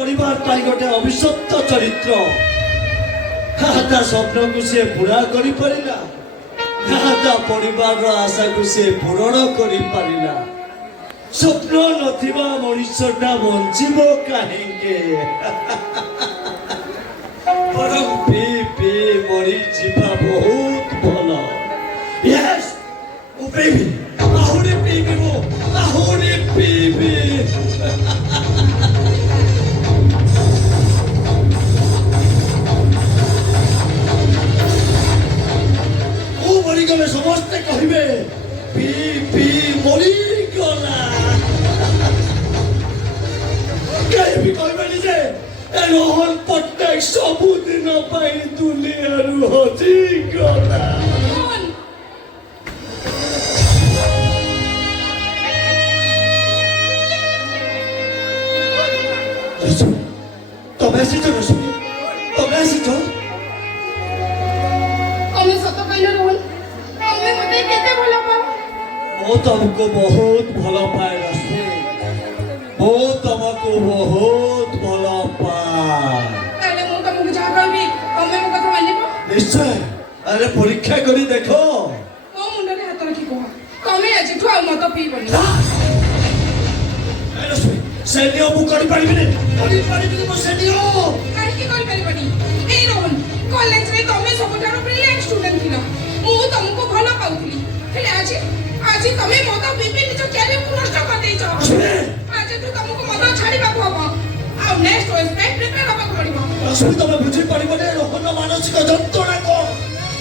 परिवार पाई गोटे अभिशप्त चरित्र ता स्वप्न को सी पूरा करी परिला ता परिवार आशा को सी पूरण करी परिला स्वप्न नथिबा मनुष्यटा बंचिबो काहेके परम पी पी मरी जीवा बहुत भल यस ओ बेबी आहुरी पीबी मो आहुरी पीबी गले समस्ते कहिबे पी पी मरी गला कहीं भी कहबे जे ए रोहन पट्टक सबु दिन पाई दुनियारू हजी गला तब ऐसी तो रश्मि तब ऐसी तो हमें सतो कहले रोहन हमें मते केते भला पा वो तुमको बहुत भला पाए रश्मि वो तुमको बहुत भला पाए पहले मु तुमको जा कहबी हमें मो कथा मानिबो निश्चय अरे परीक्षा करी देखो मो मुंडरे हाथ रखी कह तमे आज ठु आ मत पीबनी ए रश्मि सेनियो मु करी पारिबिनी मो सेनियो काहे की करि परिबनी ए रोहन कॉलेज रे तमे सबठारो ब्रिलियंट स्टूडेंट थिलो मु तुमको भला पाउथली हेले आज आज तमे मत पीबी निज कैरियर को नष्ट कर देइछो आज तू तुमको मत छाड़ीबा को हबो आ नेक्स्ट वेस्ट प्रिपेयर हबा को पड़िबो रश्मि तमे बुझी पारिबनी रोहन मानसिक जंत्रणा को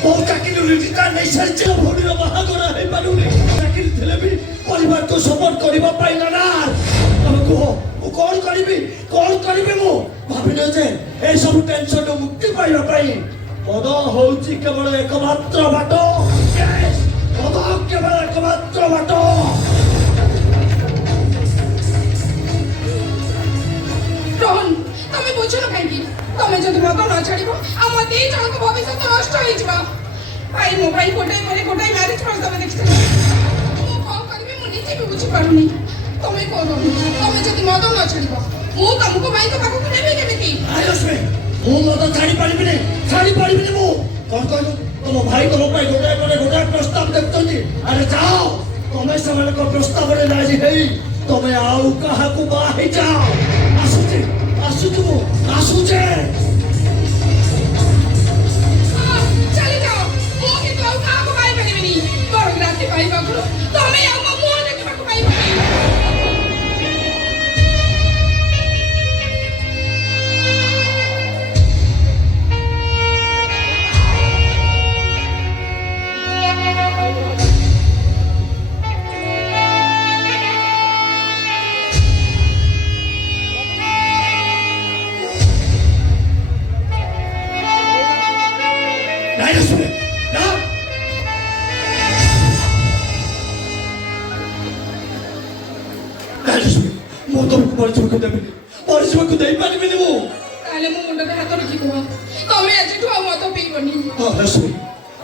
बहुत चाकरी रिटा नहीं सारी भौणीर बाहागर है पारुनी चाकरी थिले भी परिवार को सपोर्ट करबा पाइला ना तमे को मु कौन करिबी मु भाबिनो जे ए सब टेंशन रो मुक्ति पाइबा पाई मद होउची केवल एकमात्र बाट यस मद केवल एकमात्र बाट रोहन तमे बुझो ना काहे तमे जदि मत न छाड़ीबो आ मते जन को भविष्य नष्ट होई जबा भाई मोबाइल कोटाई मैरिज पर तमे देखते मु कौन करबी मु नीचे भी बुझी पारुनी तमे को तमे जदि मत न छाड़ीबो मु तुमको भाई को पाखु नेबे केमिति आयुष्मे मु मत छाड़ी पारिबिनी मु कौन तुम भाई तुम पाई गोटे प्रस्ताव देखते अरे जाओ तुम्हें से प्रस्ताव राजी है तुम्हें आउ क्या बाही जाओ आसुचे आसुचे चले जाओ मु के तो का को भाई बनिबनी तोर राती भाई बाकरो तमे आ मु देखबा को भाई बनी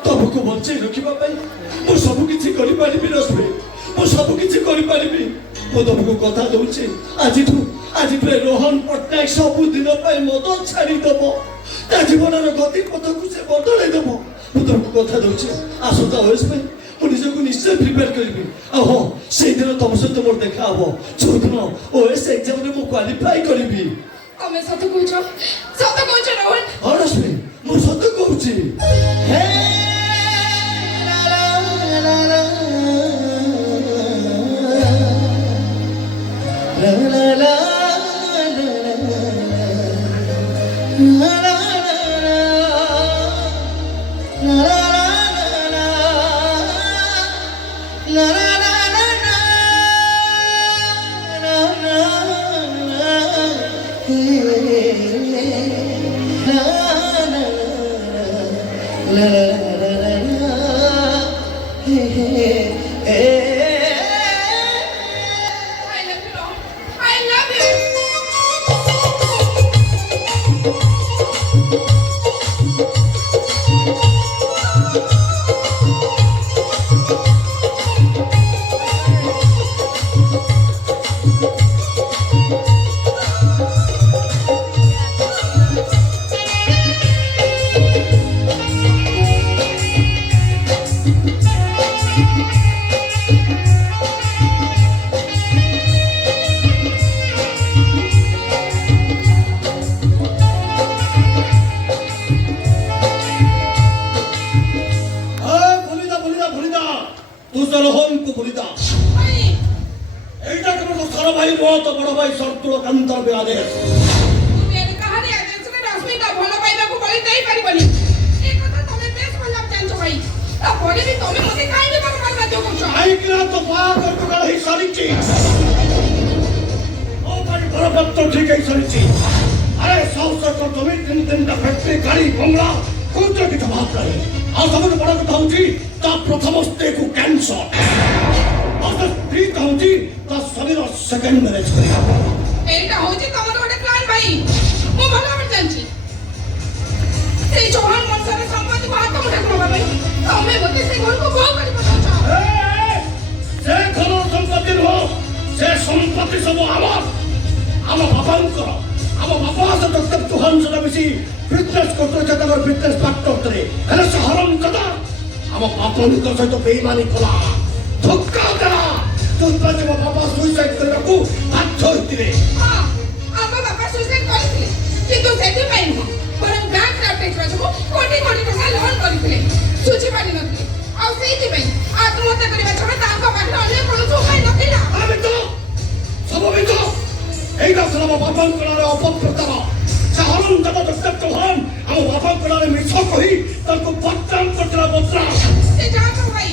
तुमको बचे रखा मु सबकि तुमको कथा दूचे आज रोहन पट्टनायक सबु दिन मद छाड़ीदेव ता जीवन गति पथ को से बदल तुमको कथा दूचे आसता ओएस निजक निश्चय प्रिपेयर करी हाँ से दिन तुम सहित मोर देखा हम जो दिन ओएस एग्जाम में क्वालिफाई करी तमे सत कहछ रोहन हाँ रश्मि मु सत कहूँ ତ ବଡ଼ ଭାଇ ଶରତୁଳକାନ୍ତର ବି ଆଦେଶ। তুমি এর কাহারে আদেশরে রশ্মিকা ভালো পাইବାକୁ বলি দেই পারিবনি এই কথা তুমি বেশ ভালো জানছো ভাই তারপরে भी তুমি মতে কাহিনী বলবার বাধ্য করছো কাହିଁକି ନା ତ ବାହାଘର କାଳ ହେଇସାରିଛି। ମୋ ପାଇଁ ଘରପତ୍ର ଠିକ ହେଇସାରିଛି। ଆରେ ଶହ ଶହ ଜମି 3-3ଟା ଫ୍ୟାକ୍ଟ୍ରି ଗାଡ଼ି ବଙ୍ଗଳା କୋଉଥିରେ କିଛି ଅଭାବ ନାହିଁ। ଆଉ ସବୁଠୁ ବଡ଼ କଥା ହଉଛି ତା ପ୍ରଥମ ସ୍ତ୍ରୀକୁ କ୍ୟାନ୍ସର। ଆଉ ତା ସ୍ତ୍ରୀ ଚାହୁଁଛି ତା ସ୍ୱାମୀର ସେକେଣ୍ଡ ମ୍ୟାରେଜ କରିବା। এইটা হচ্ছে তোমার একটা প্ল্যান ভাই মু ভালো ভাবে জানছি সেই চৌহান বংশের সম্পত্তি হাত মুঠে করবা ভাই তুমি মতে সেই ঘরକୁ বউ କରିବ চাচ্ছ ସେ ଘରର ସମ୍ପତ୍ତି ନୁହଁ, ସେ ସମ୍ପତ୍ତି ସବୁ ଆମର। ଆମ ବାପାଙ୍କର। ଆମ ବାପା ସେ ଡକ୍ଟର ଚୌହାନ ସହିତ ମିଶି ଫିଟନେସ୍ କରୁଥିଲେ ତାଙ୍କର ଫିଟନେସ୍ ଡାକ୍ତରରେ। ହେଲେ ସେ ହରମଜାଦା ଆମ ବାପାଙ୍କ ସହିତ ବେଇମାନି କଲା, ଧୋକା ଦେଲା। ଯୋଉଥିପାଇଁ ମୋ ବାପା ସୁଇସାଇଡ୍ କରିବାକୁ ବାଧ୍ୟ ହୋଇଥିଲେ। ହଁ ଆମ ବାପା ସୁଇସାଇଡ୍ କରିଥିଲେ କିନ୍ତୁ ସେଥିପାଇଁ ନୁହଁ ବରଂ ବ୍ୟାଙ୍କ କ୍ରାଫ୍ଟ ସବୁ କୋଟି କୋଟି ଟଙ୍କା ଲୋନ୍ କରିଥିଲେ ସୁଝି ପାରି ନଥିଲେ ଆଉ ସେଇଥିପାଇଁ ଆତ୍ମହତ୍ୟା କରିବା ଛଡ଼ା ତାଙ୍କ ପାଖରେ ଅନ୍ୟ କୌଣସି ଉପାୟ ନଥିଲା ସବୁ ମିଛ। ଏଇଟା ଥିଲା ମୋ ବାପାଙ୍କ ନାଁରେ ଅପପ୍ରଚାର। ସେ ହରମଜାଦା ଡକ୍ଟର ଚୌହାନ ଆମ ବାପାଙ୍କ ନାଁରେ ମିଛ କହି ତାଙ୍କୁ ବଦନାମ କରିଥିଲା ବଦନାମ। ସେ ଯାଆନ୍ତୁ ଭାଇ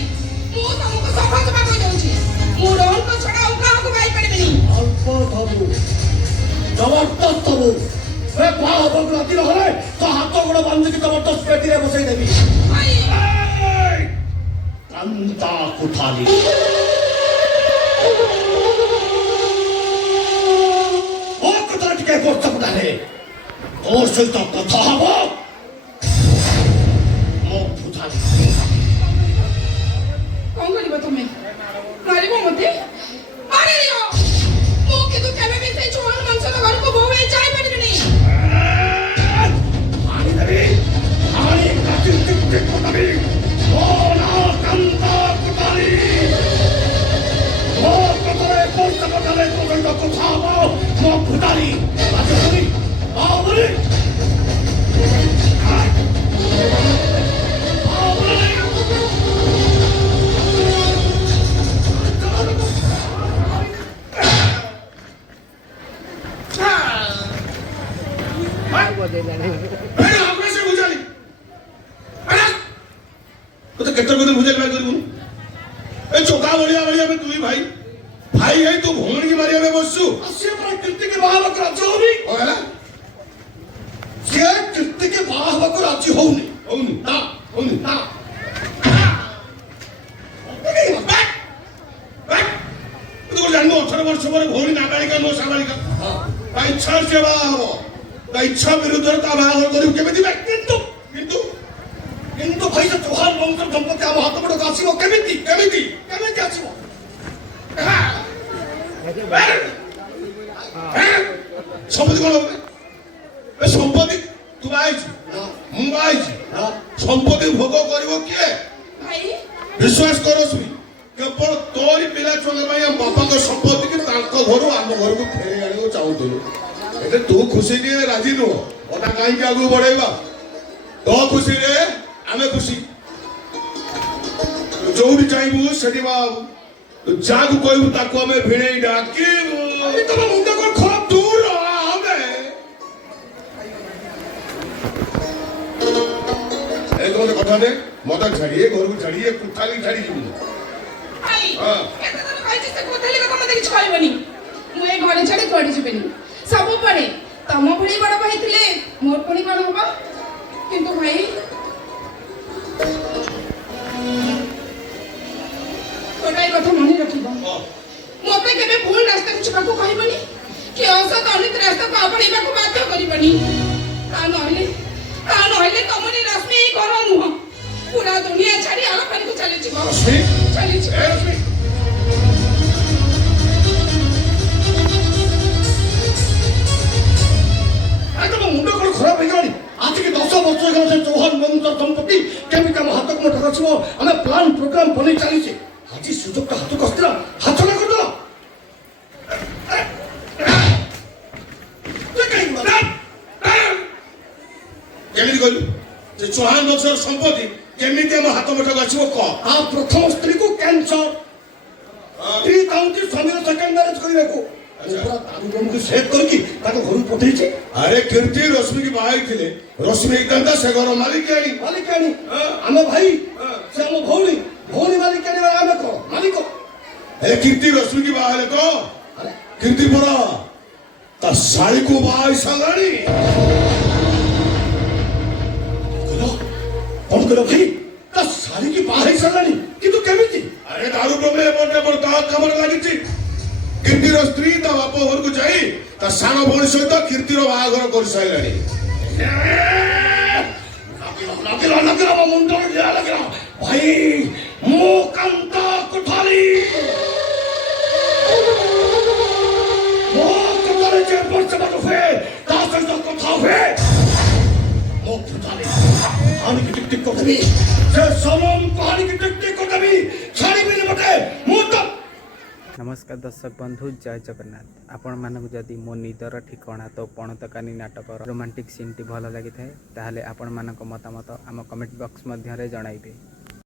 ମୁଁ ତମକୁ ସଫା ସଫା କହିଦେଉଛି ମୁଁ ରୋହନଙ୍କ ଛଡ଼ା ଆଉ କାହାକୁ ପାଇପାରିବିନି ଅଳ୍ପ ଧବୁ ଜବରଦସ୍ତ ହବୁ। ଏ ବାହା ହବାକୁ ରାତି ନହେଲେ ତ ହାତ ଗୋଡ଼ ବାନ୍ଧିକି ଜବରଦସ୍ତ ପେଟିରେ ବସେଇ ଦେବି। ଭାଇ କାନ୍ତା କୁଥାଲି ମୋ କଥା ଟିକେ ଗୁରୁତ୍ୱ ଦେଲେ ତୋ ସହିତ କଥା ହବ ମୋ ବୁଝାଲି। କଣ କରିବ ତମେ ମାରିବ ମତେ ମାରିଦିଅ ମୁଁ କିନ୍ତୁ କେବେ ବି ସେଇ ଚୌହାନ ବଂଶର ଘରକୁ ବୋହୂ ହେଇ ଯାଇପାରିବିନି ଆଣିଦେବି ଆଣି କାଟି ଟିକ କରିଦେବି। ମୋ ନାଁ କାନ୍ତା କୁଥାଲି। ମୋ କଥାରେ ଗୁରୁତ୍ୱ ଦେଲେ ତୋ ସହିତ କଥା ହବ ମୋ ବୁଝାଲି। ବାଜୁନି ବାବୁନି କେତେ କଥା ବୁଝେଇ ଭାଇ କରିବୁ ଏ ଚୋକା ବଳିଆ ବଳିଆ ଆମେ ଦୁଇ ଭାଇ ଭାଇ ହେଇ ତୁ ଭଉଣୀକି ମାରିବା ପାଇଁ ବସଛୁ। ସିଏ ପରା କୀର୍ତ୍ତିକି ବାହା ହେବାକୁ ରାଜି ହଉନି। କଣ ହେଲା ସିଏ କୀର୍ତ୍ତିକି ବାହା ହେବାକୁ ରାଜି ହଉନି। ହଉନି ନା ହଉନି ନା ତୁ କଣ ଜାଣିବୁ 18 ବର୍ଷ ପରେ ଭଉଣୀ ନାବାଳିକା ନୁହଁ ସାବାଳିକା ତା ଇଚ୍ଛା ସେ ବାହା ହବ ତା ଇଚ୍ଛା ବିରୁଦ୍ଧରେ ତା ବାହାଘର କରିବୁ କେମିତି ଭାଇ କିନ୍ତୁ କିନ୍ତୁ କିନ୍ତୁ ଭାଇ ସେ ଚୌହାନ ବଂଶର ସମ୍ପତ୍ତି ଆମ ହାତ ଗୋଡ଼କୁ ଆସିବ କେମିତି କେମିତି କେମିତି ଆସିବ? ସମ୍ପତ୍ତି କଣ ହବ ଏ ସମ୍ପତ୍ତି ତୁ ବାହାଇଛୁ ମୁଁ ବାହାଇଛି ସମ୍ପତ୍ତି ଭୋଗ କରିବ କିଏ ଭାଇ ବିଶ୍ୱାସ କର ସୁଇ କେବଳ ତୋରି ପିଲା ଛୁଆଙ୍କ ପାଇଁ ଆମ ବାପାଙ୍କ ସମ୍ପତ୍ତି କି ତାଙ୍କ ଘରୁ ଆମ ଘରକୁ ଫେରେଇ ଆଣିବାକୁ ଚାହୁଁଥିଲୁ। ଏତେ ତୁ ଖୁସି ଟିକେ ରାଜି ନୁହଁ କଥା କାହିଁକି ଆଗକୁ ବଢେଇବା ତୋ ଖୁସିରେ ଆମେ ଖୁସି ଯୋଉଠି ଚାହିଁବୁ ସେଠି ବାହା ହବୁ ଯାହାକୁ କହିବୁ ତାକୁ ଆମେ ଭିଣେଇ ଡାକିବୁ। ତମ ମୁଣ୍ଡ କଣ ଖରାପ? ଦୂର ଆମେ ଏ ତମେ କଥା ଦେ ମଦ ଛାଡିଏ ଘରକୁ ଛାଡିଏ କୁଠାଲି ଛାଡି ଯିବୁ। ଭାଇ ହଁ। କେତେ ଥର କହିଛି ସେ କୋଥାଲି କଥା ମତେ କିଛି କହିବନି ମୁଁ ଏ ଘରେ ଛାଡି କୁଆଡେ ଯିବିନି ସବୁବେଳେ ତମ ଭଳି ବଡ ଭାଇ ଥିଲେ ମୋର ପୁଣି କଣ ହବ କିନ୍ତୁ ଭାଇ ଗୋଟାଏ କଥା ମନେ ରଖିବ ମତେ କେବେ ଭୁଲ ରାସ୍ତାକୁ ଯିବାକୁ କହିବନି କି ଅସତ ଅନିତ ରାସ୍ତାକୁ ଆପଣେଇବାକୁ ବାଧ୍ୟ କରିବନି ତା ନହେଲେ ତମରି ରଶ୍ମି ଏଇ ଘର ନୁହଁ ପୁରା ଦୁନିଆ ଛାଡି ଆଳପାନକୁ ଚାଲିଯିବ ରଶ୍ମି ଚାଲିଯିବ ଏ ରଶ୍ମି ତମ ମୁଣ୍ଡ କଣ ଖରାପ ହେଇଗଲାଣି? ଆଜିକି 10 ବର୍ଷ ହେଇଗଲା ସେ ଚୌହାନ ବଂଶର ସମ୍ପତ୍ତି କେମିତି ଆମ ହାତକୁ ମୁଠା ଆସିବ ଆମେ ପ୍ଲାନ୍ ପ୍ରୋଗ୍ରାମ ବନେଇ ଚାଲିଛେ। ଆଜି ସୁଯୋଗଟା ହାତକୁ ଆସିଥିଲା ହାତଟା କରିଦେଲ। କେମିତି କହିଲୁ ଯେ ଚୌହାନ ବଂଶର ସମ୍ପତ୍ତି କେମିତି ଆମ ହାତ ମୁଠାକୁ ଆସିବ କହ। ତା ପ୍ରଥମ ସ୍ତ୍ରୀକୁ କ୍ୟାନ୍ସର ସ୍ତ୍ରୀ ଚାହୁଁଛି ସ୍ୱାମୀର ସେକେଣ୍ଡ ମ୍ୟାରେଜ କରିବାକୁ। ପୁରା ତାରୁ ଜଣକୁ ସେଭ୍ କରିକି ତାଙ୍କ ଘରକୁ ପଠେଇଛି। ଆରେ କୀର୍ତ୍ତି ରଶ୍ମି କି ବାହା ହେଇଥିଲେ ରଶ୍ମି ହେଇଥାନ୍ତା ସେ ଘର ମାଲିକାଣୀ। ମାଲିକାଣୀ ଆମ ଭାଇ ସେ ଆମ ଭଉଣୀ ଭଉଣୀ ମାଲିକାଣୀ ଆମେ କଣ ମାଲିକ। ହେଲେ କୀର୍ତ୍ତି ରଶ୍ମି କି ବାହା ହେଲେ ତ କୀର୍ତ୍ତି ପରା ତା ଶାଳୀକୁ ବାହା ହେଇ ସାରିଲାଣି। କଣ କହିଲ ଭାଇ ତା ଶାଳୀକି ବାହା ହେଇ ସାରିଲାଣି କିନ୍ତୁ କେମିତି? ଆରେ ଦାରୁ ପ୍ରମେୟ ଏପଟେ ତା କାମରେ ଲାଗିଛି। କୀର୍ତ୍ତିର ସ୍ତ୍ରୀ ତା ବାପ ଘରକୁ ଯାଇ ତା ସାନ ଭଉଣୀ ସହିତ କୀର୍ତ୍ତିର ବାହାଘର କରିସାରିଲାଣି। ଲାଗିଲା ମୋ ମୁଣ୍ଡରେ ନିଆଁ ଲାଗିଲା ଭାଇ ମୋ କାନ୍ତ କୋଠାରୀ ମୋ କୋଠାରେ ଯେ ବର୍ତ୍ତମାନ ହୁଏ ତା ସହିତ କଥା ହୁଏ ମୋ କୋଠାରୀ ଆଣିକି ଟିକ ଟିକ କରିଦେବି ସେ ସମମ ଆଣିକି ଟିକ ଟିକ କରିଦେବି ଛାଡ଼ିବିନି ମତେ ମୁଁ ତ। नमस्कार दर्शक बंधु जय जगन्नाथ आपण मानक जदि मो निदर ठिकणा तो पणतकानी नाटक रोमांटिक सीन टी भल लगी थाए ताहले आपण मानक मतामत आम कमेंट बॉक्स मध्य रे जणाइबे।